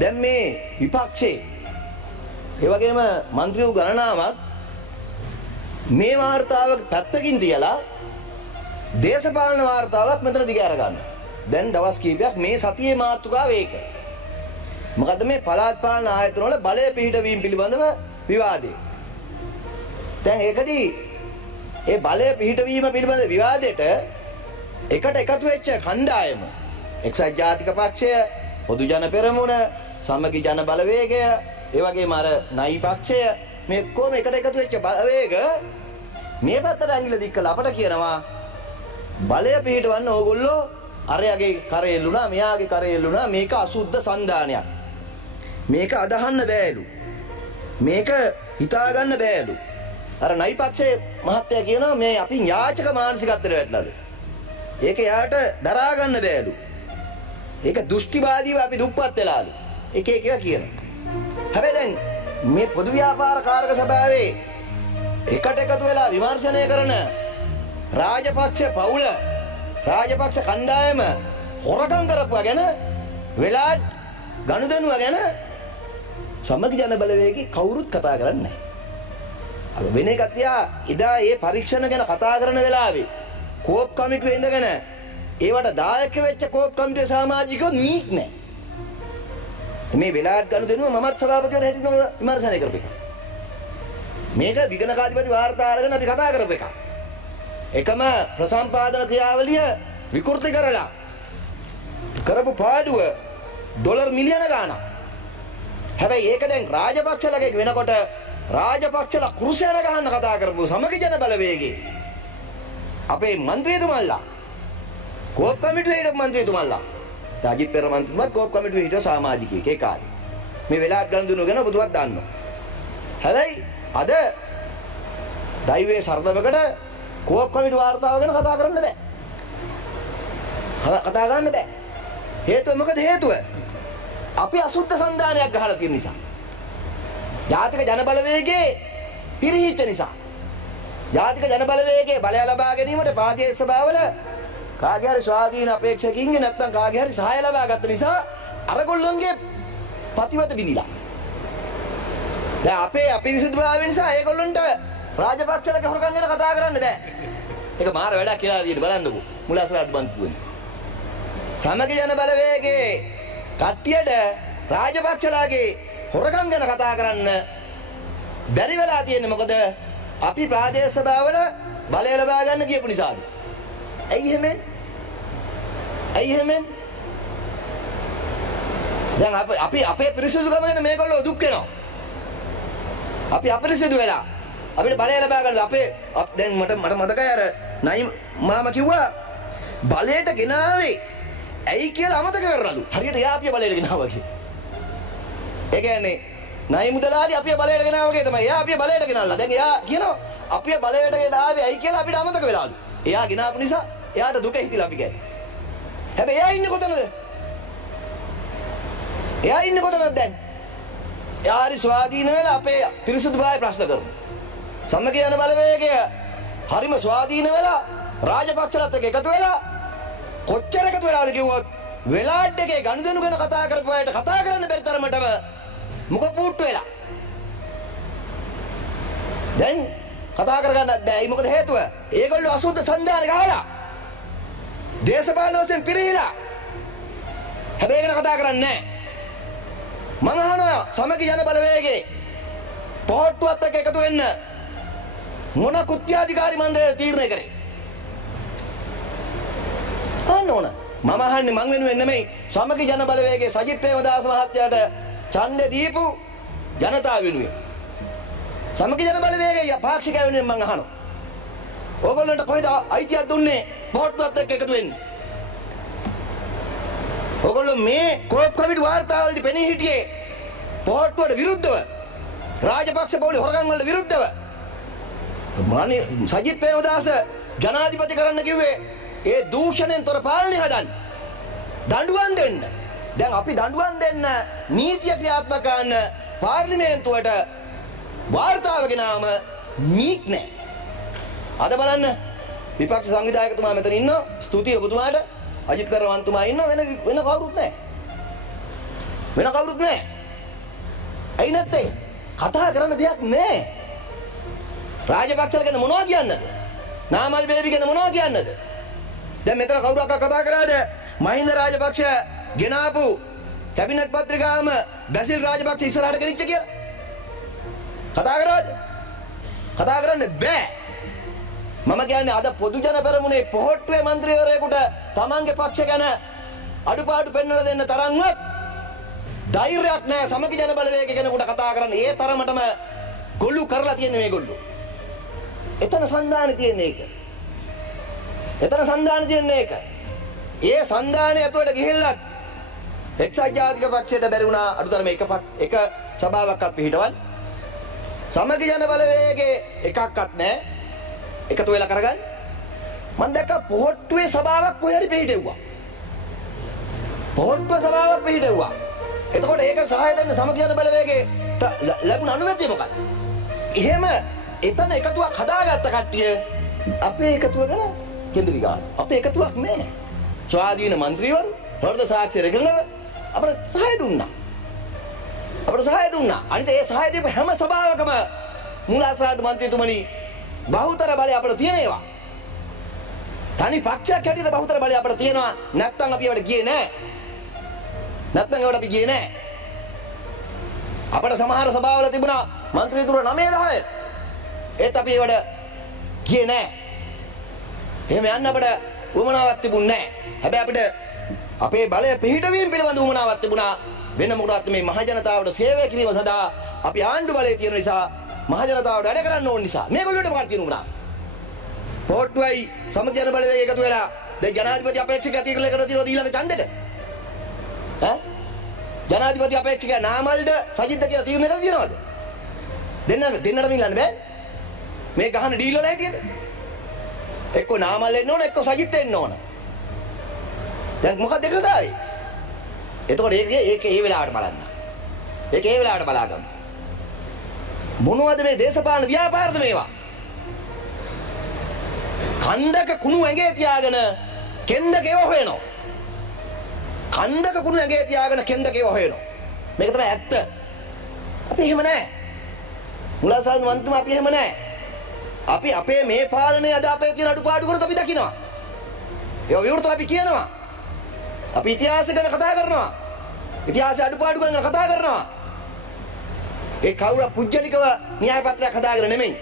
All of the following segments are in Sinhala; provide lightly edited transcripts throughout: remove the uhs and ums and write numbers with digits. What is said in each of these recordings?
දැන් මේ විපක්ෂේ ඒ වගේම മന്ത്രിවරු ගණනාවක් මේ වාර්තාව පැත්තකින් තියලා දේශපාලන වාර්තාවක් මෙතන දිග අර ගන්න. දැන් දවස් කීපයක් මේ සතියේ මාතෘකාව ඒක. මොකද මේ පළාත් පාලන ආයතන වල බලය පිහිටවීම පිළිබඳව විවාදය. දැන් ඒකදී ඒ බලය පිහිටවීම පිළිබඳ විවාදයට එකට එකතු වෙච්ච කණ්ඩායම එක්සත් ජාතික පක්ෂය, පොදු ජන පෙරමුණ, සමගි ජන බලවේගය, ඒ වගේම අර නයි පක්ෂය මේ කොහොම එකට එකතු වෙච්ච බලවේග මේ පැත්තට ඇඟිල්ල දික් කළා අපට කියනවා බලය පිහිටවන්න ඕගොල්ලෝ අරයාගේ කරේ එල්ලුණා, මෙයාගේ කරේ එල්ලුණා, මේක අසුද්ධ සන්දානයක්. මේක අදහන්න බෑලු. මේක හිතා ගන්න බෑලු. අර නයි පක්ෂයේ මහත්තයා කියනවා මේ අපි යාචක මානසිකත්වයට වැටලාලු. ඒක යාට දරා ගන්න බෑලු. ඒක දෘෂ්ටිවාදීව අපි දුප්පත් වෙලාලු. එක එක කියනවා. හැබැයි දැන් මේ පොදු ව්‍යාපාර කාරක සභාවේ එකට එකතු වෙලා විමර්ශනය කරන රාජපක්ෂ පවුල, රාජපක්ෂ කණ්ඩායම හොරකම් කරපුවා ගැන, වෙලාට් ගනුදෙනුව ගැන සමගි ජන බලවේගයේ කවුරුත් කතා කරන්නේ නැහැ. අර වෙන එකක් තියා එදා මේ පරීක්ෂණ ගැන කතා කරන වෙලාවේ කෝප් කමිටුවේ ඉඳගෙන ඒවට දායක වෙච්ච කෝප් කමිටුවේ සමාජිකයෝ නීක් නැහැ. මේ වෙලාවට ගනුදෙනුව මමත් සභාපතිවරයා හැටියට විමර්ශනය කරපු එක. මේක විගණකාධිපති වාර්තා අරගෙන අපි කතා කරපු එක. එකම ප්‍රසම්පාදන ක්‍රියාවලිය විකෘති කරලා කරපු පාඩුව ඩොලර් මිලියන ගාණක්. හැබැයි ඒක දැන් රාජපක්ෂලගේ වෙනකොට රාජපක්ෂලා කුරුසයන ගහන්න කතා කරපු සමගි ජන බලවේගයේ අපේ മന്ത്രിතුමල්ලා කෝප් කමිටුවේ හිටපු മന്ത്രിතුමල්ලා අජිත් පෙර මන්ත්‍රීතුමත් කෝප් කමිටුවේ හිටව සමාජිකයෙක් ඒ කාලේ මේ වෙලාවට ගනුදෙනුව ගැන ඔබතුමත් දන්නවා. හැබැයි අද දෛවයේ සරදමකට කෝප් කමිටු වාර්තාව ගැන කතා කරන්න බෑ. කතා ගන්න බෑ. හේතුව මොකද හේතුව? අපි අසුද්ධ සන්දානයක් ගහලා තියෙන නිසා. ජාතික ජන බලවේගයේ පිරිහිච්ච නිසා. ජාතික ජන බලවේගයේ බලය ලබා ගැනීමට ප්‍රාදේශීය සභාවල කාගේ හරි ස්වාධීන අපේක්ෂකකින්ගේ නැත්නම් කාගේ හරි සහාය ලබා ගත්ත නිසා අරගොල්ලොන්ගේ ප්‍රතිවත බිඳිලා. දැන් අපේ අපිරිසිදුභාවය නිසා ඒගොල්ලන්ට රාජපක්ෂලගේ හොරකම් ගැන කතා කරන්න බෑ. ඒක මාර වැඩක් කියලා දින බලන්නකෝ. මුලස්ලාට බන්තුනේ. සමගි ජන බලවේගයේ කට්ටියට රාජපක්ෂලාගේ හොරකම් ගැන කතා කරන්න බැරි වෙලා තියෙන්නේ මොකද? අපි ප්‍රාදේශීය සභාවල බලය ලබා ගන්න කියපු නිසාලු. ඇයි එහෙමෙන්? ඇයි එහෙමෙන්? දැන් අපි අපේ පිරිසිදුකම ගැන මේගොල්ලෝ දුක් වෙනවා. අපි අපිරිසිදු වෙලා අපිට බලය ලබා ගන්න අපේ දැන් මට මතකයි අර නයි මාමා කිව්වා බලයට ගෙනාවේ ඇයි කියලා අමතක කරනලු. හරියට එයා අපිය බලයට ගෙනාවා වගේ. ඒ කියන්නේ නයි මුදලාලි අපිය බලයට ගෙනාවා වගේ තමයි. එයා අපිය බලයට ගෙනල්ලා. දැන් එයා කියනවා අපිය බලයට ගෙනාවේ ඇයි කියලා අපිට අමතක වෙලාලු. එයා ගෙනාපු නිසා එයාට දුක හිතිලා අපි කියන්නේ. හැබැයි එයා ඉන්නේ කොතනද? එයා ඉන්නේ කොතනද දැන්? එයා හරි ස්වාධීන වෙලා අපේ පිරිසිදුභාවය ප්‍රශ්න කරනවා. සමගි ජන බලවේගය හරිම ස්වාධීන වෙලා රාජපක්ෂලත් එක්ක එකතු වෙලා කොච්චර එකතු වෙලාද කිව්වොත් වෙලාඩ් එකේ ගනුදෙනු ගැන කතා කරපු අයට කතා කරන්න බැරි තරමටම මුඛ පුට්ටු වෙලා. දැන් කතා කරගන්නත් බැයි මොකද හේතුව? ඒගොල්ලෝ අසුද්ධ සන්දාන ගහලා දේශපාලන වශයෙන් පිරිහිලා. හැබැයි ඒක කතා කරන්නේ නැහැ. මං අහනවා සමගි ජන බලවේගයේ පොහොට්ටුවත් එක්ක එකතු වෙන්න මොන කෘත්‍යාධිකාරී මණ්ඩලය තීරණය කරේ? අහන්න ඕන. මම අහන්නේ මං වෙනුවෙන් නෙමෙයි සමගි ජන බලවේගයේ සජිත් ප්‍රේමදාස මහත්තයාට ඡන්දේ දීපු ජනතාව වෙනුවෙන්. සමගි ජන බලවේගයේ පාක්ෂිකය වෙනුවෙන් මං අහනවා. ඕගොල්ලන්ට කොහෙද අයිතියක් දුන්නේ පොහොට්ටුවත් එක්ක එකතු වෙන්න? ඕගොල්ලෝ මේ කෝප් කමිටු වාර්තාවලදී පෙනී හිටියේ පොහොට්ටුවට විරුද්ධව රාජපක්ෂ පවුලේ හොරගම් වලට විරුද්ධව. මානි සජිත් ප්‍රේමදාස ජනාධිපති කරන්න කිව්වේ ඒ දූෂණයෙන් තොර පාලනය හදන්න. දඬුවම් දෙන්න. දැන් අපි දඬුවම් දෙන්න නීතිය ක්‍රියාත්මක කරන පාර්ලිමේන්තුවට වාර්තාව ගෙනාම නීක් නැහැ. අද බලන්න විපක්ෂ සංවිධායකතුමා මෙතන ඉන්නවා. ස්තුතියි ඔබතුමාට. අජිත් පෙරේරාතුමා ඉන්නවා වෙන කවුරුත් නැහැ. වෙන කවුරුත් නැහැ. ඇයි නැත්තේ? කතා කරන්න දෙයක් නැහැ. රාජපක්ෂල ගැන මොනවද කියන්නද? නාමල් බේබි ගැන මොනවද කියන්නද? දැන් මෙතන කවුරක් කතා කරාද? මහින්ද රාජපක්ෂ ගෙනාපු කැබිනට් පත්‍රිකාවම බැසිල් රාජපක්ෂ ඉස්සරහට ගෙනිච්ච කියලා. කතා කරාද? කතා කරන්න බෑ. මම කියන්නේ අද පොදු ජන පෙරමුණේ පොහොට්ටුවේ മന്ത്രിවරයෙකුට තමන්ගේ පක්ෂ ගැන අඩුපාඩු පෙන්වලා දෙන්න තරම්වත් ධෛර්යයක් නැහැ සමගි ජන බලවේග කෙනෙකුට කතා කරන්න. ඒ තරමටම ගොළු කරලා තියෙන්නේ මේගොල්ලෝ. එතන සන්දානෙ තියෙන්නේ ඒක. එතන සන්දානෙ තියෙන්නේ ඒක. ඒ සන්දානෙ ඇතුළට ගිහිල්ලත් එක්සත් ජාතික පක්ෂයට බැරි වුණා අඩුතරම එක සභාවක්වත් පිහිටවන්න. සමගි ජන බලවේගයේ එකක්වත් නැහැ. එකතු වෙලා කරගන්න. මම දැක්කා පොහොට්ටුවේ සභාවක් කොහේ හරි පිහිටෙව්වා. පොහොට්ටුවේ සභාවක් පිහිටෙව්වා. එතකොට ඒක සහාය දෙන්න සමගි ජන බලවේගයේ ලැබුණ අනුමැතිය මොකක්ද? එහෙම එතන එකතුවක් හදාගත්ත කට්ටිය අපේ එකතුව ගැන කෙන්ද්‍රී ගන්න. අපේ එකතුවක් නෑ. ස්වාධීන മന്ത്രിවරු හෘද සාක්ෂි රැකගෙන අපිට සහාය දුන්නා. අනිත් ඒ සහාය දීපු හැම සභාවකම මූලාශ්‍රාර්ථ മന്ത്രിතුමනි බහුතර බලය අපිට තියෙනවා. තනි පක්ෂයක් හැටියට බහුතර බලය අපිට තියෙනවා. නැත්තම් අපි ඒවට ගියේ නෑ. අපිට සමහර සභාවල තිබුණා മന്ത്രിතුරු 9 10. ඒත් අපි ඒවට ගියේ නෑ. එහෙම යන්න අපිට උවමනාවක් තිබුණේ නෑ. හැබැයි අපිට අපේ බලය පිහිටවීම පිළිබඳ උවමනාවක් තිබුණා. වෙන මොකටවත් මේ මහ ජනතාවට සේවය කිරීම සඳහා අපි ආණ්ඩු බලය තියෙන නිසා මහ ජනතාවට වැඩ කරන්න ඕන නිසා මේගොල්ලෝට මොකක්ද තියෙන උනා? පොට්ටුවයි සමගි ජන බලවේගය එකතු වෙලා දැන් ජනාධිපති අපේක්ෂකයා තීරණය කරලා තියෙනවා ඊළඟ ඡන්දෙට. ජනාධිපති අපේක්ෂකයා නාමල්ද සජිත්ද කියලා තීරණය කරලා තියෙනවද? දෙන්නට මිලන්න බෑ. මේ ගහන ඩීල් වල හැටියට. එක්ක නාමල් එන්න ඕන එක්ක සජිත් එන්න ඕන. දැන් මොකක්ද එකද ආවේ? එතකොට ඒක ඒ වෙලාවට බලන්න. ඒක ඒ වෙලාවට බලාගමු. මොනවද මේ දේශපාලන ව්‍යාපාරද මේවා? කන්දක කුණු ඇඟේ තියාගෙන කෙන්දකේව හොයනවා. කන්දක කුණු ඇඟේ තියාගෙන කෙන්දකේව හොයනවා. මේක තමයි ඇත්ත. අපි එහෙම නැහැ. මුලාසාරි මන්තුමා අපි එහෙම නැහැ. අපි අපේ මේ පාලනයේ අද අපේ තියෙන අඩුපාඩු කරත් අපි දකිනවා. ඒවා විවෘතව අපි කියනවා. අපි ඉතිහාසය ගැන කතා කරනවා. ඉතිහාසයේ අඩුපාඩු ගැන කතා කරනවා. ඒ කවුරු පුජ්‍යලිකව න්‍යාය පත්‍රයක් හදාගෙන නෙමෙයි.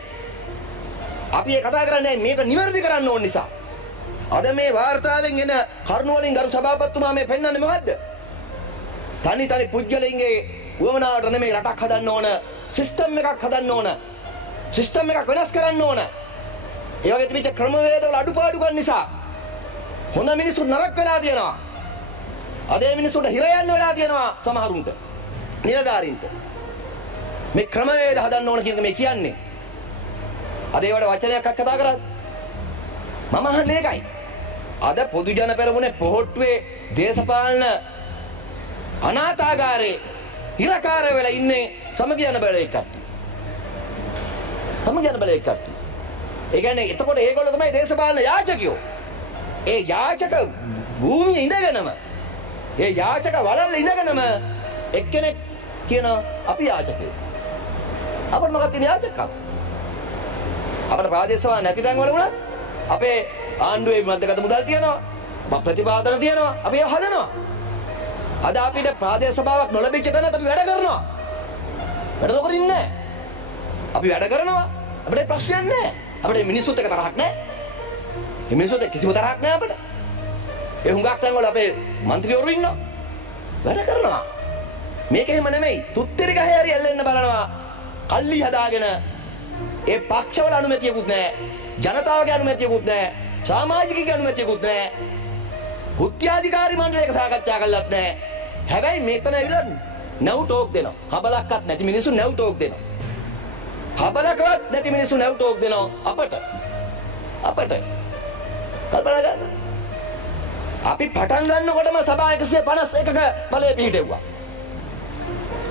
අපි ඒ කතා කරන්නේ මේක නිවැරදි කරන්න ඕන නිසා. අද මේ වාර්තාවෙන් එන කරුණු වලින් ගරු සභාපතිතුමා මේ පෙන්වන්නේ මොකද්ද? තනි පුජ්‍යලින්ගේ වමනාවට නෙමෙයි රටක් හදන්න ඕන, සිස්ටම් එකක් හදන්න ඕන. සිස්ටම් එකක් වෙනස් කරන්න ඕන. ඒ වගේ තිබිච්ච ක්‍රමවේදවල අඩුපාඩු ගන්න නිසා හොඳ මිනිස්සු නරක වෙලා තියෙනවා. අද මේ මිනිස්සුන්ට හිර යන්න වෙලා තියෙනවා සමහරුන්ට. නිලධාරීන්ට. මේ ක්‍රමවේද හදන්න ඕන කියන එක මේ කියන්නේ. අද ඒවට වචනයක් කතා කරාද? මම අහන්නේ ඒකයි. අද පොදු ජන පෙරමුණේ පොහොට්ටුවේ දේශපාලන අනාථාගාරේ හිරකාර වෙලා ඉන්නේ සමගි ජන බලවේග කට්ටිය. සමගි ජන බලවේග කට්ටිය. ඒ කියන්නේ එතකොට ඒගොල්ලෝ තමයි දේශපාලන යාචකයෝ. ඒ යාචක භූමියේ ඉඳගෙනම ඒ යාචක වලල්ල ඉඳගෙනම එක්කෙනෙක් කියන අපි යාචකයෝ. අපිට මොකක්ද තියෙන යාචකකම්? අපිට ප්‍රාදේශ සභා නැති තැන් වල වුණත් අපේ ආණ්ඩුවේ මැදගත මුදල් තියෙනවා. ප්‍රතිපාදන තියෙනවා. අපි ඒව හදනවා. අද අපිට ප්‍රාදේශ සභාවක් නොලැබිච්ච තැනත් අපි වැඩ කරනවා. වැඩ නොකර ඉන්නේ නැහැ. අපි වැඩ කරනවා. අපිට ප්‍රශ්නයක් නැහැ. අපිට මිනිස්සුත් එක්ක තරහක් නැහැ. මේ මිනිස්සුත් එක්ක කිසිම තරහක් නැහැ අපිට. ඒ හුඟක් තැන් වල අපේ മന്ത്രിවරු ඉන්නවා. වැඩ කරනවා. මේක එහෙම නෙමෙයි. තුත්තේරි ගහේ හරි ඇල්ලෙන්න බලනවා. කල්ලි හදාගෙන ඒ පක්ෂවල අනුමැතියකුත් නැහැ. ජනතාවගේ අනුමැතියකුත් නැහැ. සමාජිකගේ අනුමැතියකුත් නැහැ. හුත්‍යාධිකාරී මණ්ඩලයක සාකච්ඡා කළත් නැහැ. හැබැයි මෙතන ඇවිල්ලා නැව් ටෝක් දෙනවා. හබලක්වත් නැති මිනිස්සු නැව් ටෝක් දෙනවා. හබලකවත් නැති මිනිස්සු නැව් ටෝක් දෙනවා අපට. කල්පනා ගන්න. අපි පටන් ගන්නකොටම සභා 151ක බලය පිහිටෙව්වා.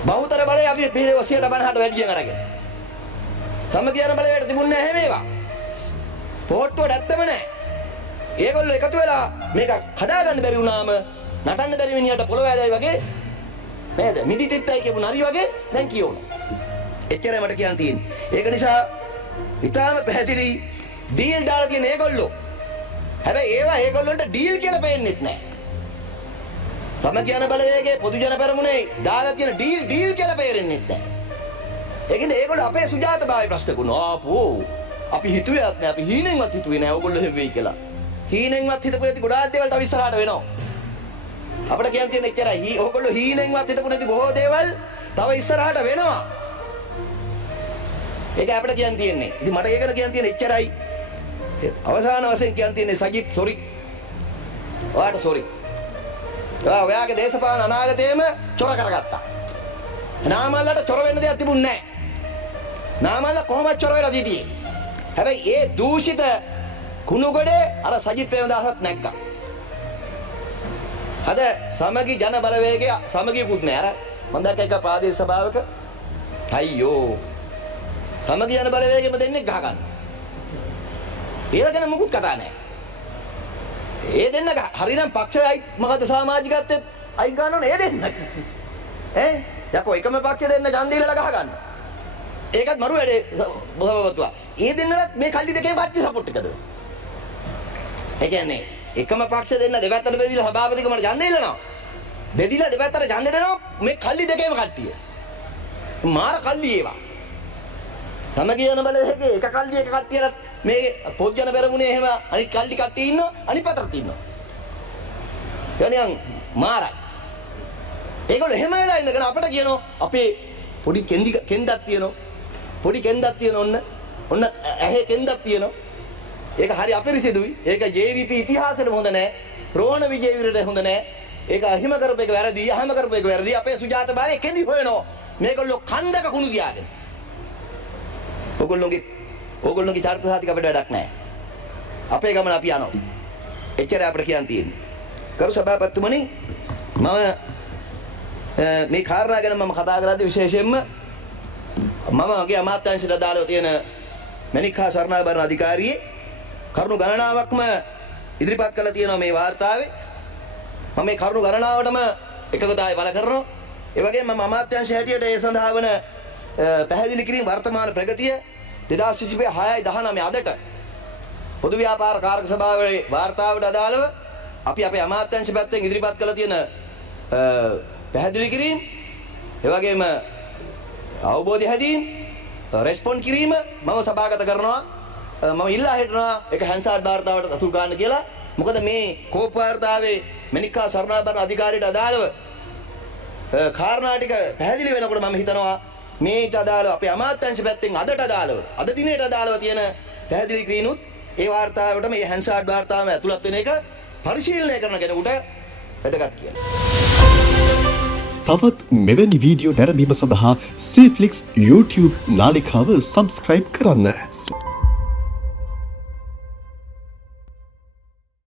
බහුතර බලය අපි පිහිටෙව්වා 150ට වැඩියෙන් අරගෙන. සමගි ජන බලයට තිබුණේ නැහැ මේවා. පොට්ටුවට ඇත්තම නැහැ. ඒගොල්ලෝ එකතු වෙලා මේක හදාගන්න බැරි වුණාම නටන්න බැරි මිනිහට පොළොව ඇදයි වගේ නේද? මිදිටිත්තයි කියපු නරි වගේ දැන් කියවන. එච්චරයි මට කියන්න තියෙන්නේ. ඒක නිසා ඊටාම පැහැදිලි ඩීල් දාලා තියෙන ඒගොල්ලෝ. හැබැයි ඒගොල්ලන්ට ඩීල් කියලා පේන්නෙත් නැහැ. සමගියන බලවේගයේ පොදු ජන පෙරමුණේ දාලා තියෙන ඩීල් කියලා පේරෙන්නෙත් නැහැ. ඒකින්ද ඒගොල්ලෝ අපේ සුජාතභාවය ප්‍රශ්න කරනවා. ආපෝ අපි හිතුවේත් නැහැ. අපි හීනෙන්වත් හිතුවේ නැහැ ඕගොල්ලෝ හැවෙයි කියලා. හීනෙන්වත් හිතපු නැති ගොඩාක් දේවල් තව ඉස්සරහට වෙනවා. අපිට කියන්න තියෙන එච්චරයි. ඕගොල්ලෝ හීනෙන්වත් හිතපු නැති බොහෝ දේවල් තව ඉස්සරහට වෙනවා. ඒක අපිට කියන්න තියෙන්නේ. ඉතින් මට ඒකන කියන්න තියෙන එච්චරයි. අවසාන වශයෙන් කියන්න තියෙන්නේ සජිත් සොරි. ඔයාට සොරි. ඔයාගේ දේශපාලන අනාගතයේම චොර කරගත්තා. නාමල්ලට චොර වෙන්න දෙයක් තිබුණේ නැහැ. නාමල්ල කොහොමද චොර වෙලා සිටියේ? හැබැයි ඒ දූෂිත කුණුගොඩේ අර සජිත් ප්‍රේමදාසත් නැග්ගා. අද සමගි ජන බලවේගය සමගියකුත් නෑ. අර මම දැක්ක එක ප්‍රාදේශ සභාවක අයියෝ සමගි ජන බලවේගෙම දෙන්නේ ගහ ගන්න. ඒව ගැන මොකුත් කතා නෑ. ඒ දෙන්න හරිනම් පක්ෂයයි මොකද සමාජිකත්වෙත් අයින් ගන්න ඕනේ ඒ දෙන්න. යකෝ එකම පක්ෂ දෙන්න ඡන්දීලලා ගහ ගන්න. ඒකත් මරු වැඩේ බොහොමතුවා. ඒ දෙන්නලත් මේ කල්ලි දෙකේ කට්ටිය සපෝට් එකද? ඒ කියන්නේ එකම පක්ෂ දෙන්න දෙපැත්තට බෙදලා සභාපතිකමට ඡන්දය ඉල්ලනවා. බෙදලා දෙපැත්තට ඡන්දය දෙනවා මේ කල්ලි දෙකේම කට්ටිය. මාර කල්ලි ඒවා. සමගිය යන බලවේගයේ එක කල්ලි එක කට්ටියලත් මේ පොදු ජන පෙරමුණේ එහෙම අනිත් කල්ලි කට්ටිය ඉන්නවා අනිත් පැත්තට ඉන්නවා. යනියන් මාරයි. ඒගොල්ලෝ එහෙම වෙලා ඉඳගෙන අපිට කියනවා අපේ පොඩි කෙන්දක් තියෙනවා. පොඩි කෙන්දක් තියෙන ඔන්න ඇහි කෙන්දක් තියෙනවා. ඒක හරි අපිරිසිදුයි. ඒක JVP ඉතිහාසෙට හොඳ නැහැ. රෝහණ විජේවීරට හොඳ නැහැ. ඒක අහිම කරපු එක වැරදි. අහිම කරපු එක වැරදි. අපේ සුජාතභාවය කෙඳි හොයනවා. මේගොල්ලෝ කන්දක කුණු තියාගෙන. ඕගොල්ලෝගේ චරිත සාතික අපිට වැඩක් නැහැ. අපේ ගමන අපි යනවා. එච්චරයි අපිට කියන්න තියෙන්නේ. කරු සභාපතිතුමනි මම මේ කාරණා ගැන මම කතා කරද්දී විශේෂයෙන්ම මම මගේ අමාත්‍යාංශයට අදාළව තියෙන මණිකා සරණාභරණ අධිකාරියේ කරුණු ගණනාවක්ම ඉදිරිපත් කළා තියෙනවා මේ වාර්තාවේ. මම මේ කරුණු ගණනාවටම එකගතාවේ බල කරනවා. ඒ වගේම මම අමාත්‍යාංශ හැටියට ඒ සඳහා වන පැහැදිලි කිරීම වර්තමාන ප්‍රගතිය 2025 6/19 අදට පොදු ව්‍යාපාර කාර්ක සභාවේ වාර්තාවට අදාළව අපි අපේ අමාත්‍යාංශ පැත්තෙන් ඉදිරිපත් කළ තියෙන පැහැදිලි කිරීම ඒ වගේම අවබෝධය හැදීම රෙස්පොන්ඩ් කිරීම මම සභාගත කරනවා. මම ඉල්ලා හිටනවා ඒක හැන්සාඩ් වාර්තාවට අතුල් ගන්න කියලා. මොකද මේ කෝප් වාර්තාවේ මණිකා සරණාභරණ අධිකාරියට අදාළව කාරණා ටික පැහැදිලි වෙනකොට මම හිතනවා මේට අදාළව අපේ අමාත්‍යාංශ පැත්තෙන් අදට අදාළව අද දිනේට අදාළව තියෙන පැහැදිලි කිරීමුත් ඒ වාර්තාවට මේ හැන්සාඩ් වාර්තාවම ඇතුළත් වෙන එක පරිශීලනය කරන කෙනෙකුට වැදගත් කියලා. තවත් මෙවැනි වීඩියෝ නැරඹීම සඳහා Cflix YouTube නාලිකාව සබස්ක්‍රයිබ් කරන්න.